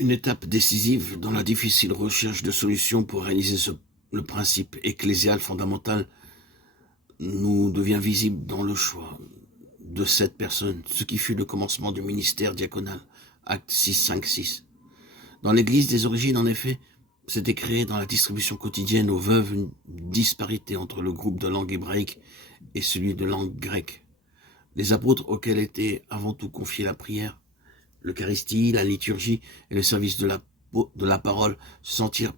Une étape décisive dans la difficile recherche de solutions pour réaliser le principe ecclésial fondamental nous devient visible dans le choix de cette personne, ce qui fut le commencement du ministère diaconal, acte 6, 5, 6. Dans l'Église des origines, en effet, s'était créée dans la distribution quotidienne aux veuves une disparité entre le groupe de langue hébraïque et celui de langue grecque. Les apôtres auxquels était avant tout confiée la prière, l'Eucharistie, la liturgie et le service de la parole se sentirent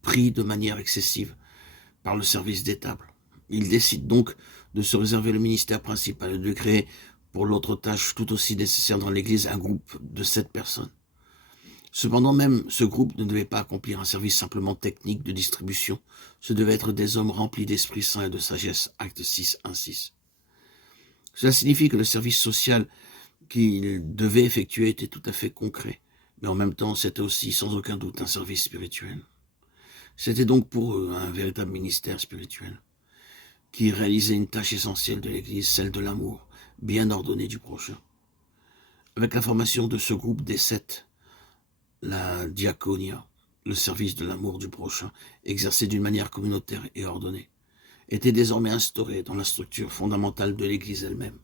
pris de manière excessive par le service des tables. Ils décident donc de se réserver le ministère principal et de créer pour l'autre tâche tout aussi nécessaire dans l'Église un groupe de 7 personnes. Cependant même, ce groupe ne devait pas accomplir un service simplement technique de distribution, ce devait être des hommes remplis d'Esprit Saint et de sagesse, acte 6, 1, 6. Cela signifie que le service social qu'ils devaient effectuer était tout à fait concret, mais en même temps c'était aussi sans aucun doute un service spirituel. C'était donc pour eux un véritable ministère spirituel, qui réalisait une tâche essentielle de l'Église, celle de l'amour, bien ordonné du prochain. Avec la formation de ce groupe des 7, la diaconia, le service de l'amour du prochain, exercé d'une manière communautaire et ordonnée, était désormais instauré dans la structure fondamentale de l'Église elle-même.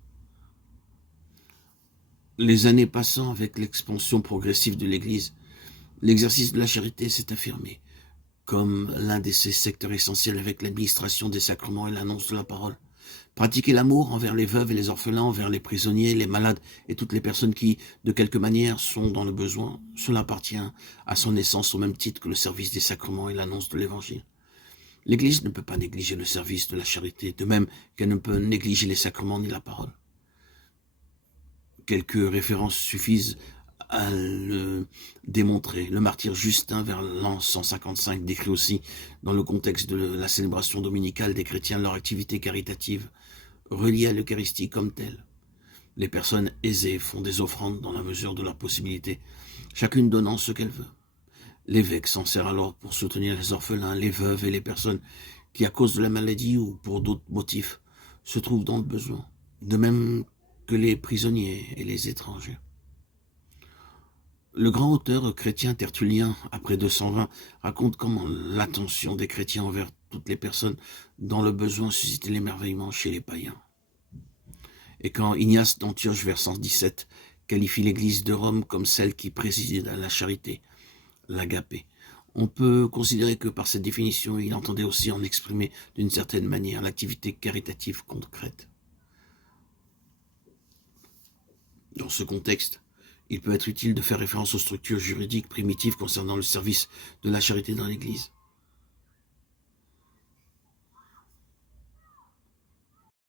Les années passant avec l'expansion progressive de l'Église, l'exercice de la charité s'est affirmé comme l'un de ses secteurs essentiels avec l'administration des sacrements et l'annonce de la parole. Pratiquer l'amour envers les veuves et les orphelins, envers les prisonniers, les malades et toutes les personnes qui, de quelque manière, sont dans le besoin, cela appartient à son essence au même titre que le service des sacrements et l'annonce de l'Évangile. L'Église ne peut pas négliger le service de la charité, de même qu'elle ne peut négliger les sacrements ni la parole. Quelques références suffisent à le démontrer. Le martyr Justin vers l'an 155 décrit aussi, dans le contexte de la célébration dominicale des chrétiens, leur activité caritative reliée à l'Eucharistie comme telle. Les personnes aisées font des offrandes dans la mesure de leurs possibilités, chacune donnant ce qu'elle veut. L'évêque s'en sert alors pour soutenir les orphelins, les veuves et les personnes qui, à cause de la maladie ou pour d'autres motifs, se trouvent dans le besoin, de même que les prisonniers et les étrangers. Le grand auteur chrétien Tertullien, après 220, raconte comment l'attention des chrétiens envers toutes les personnes dans le besoin suscitait l'émerveillement chez les païens. Et quand Ignace d'Antioche, vers 117, qualifie l'Église de Rome comme celle qui préside à la charité, l'agapé, on peut considérer que par cette définition, il entendait aussi en exprimer d'une certaine manière l'activité caritative concrète. Dans ce contexte, il peut être utile de faire référence aux structures juridiques primitives concernant le service de la charité dans l'Église.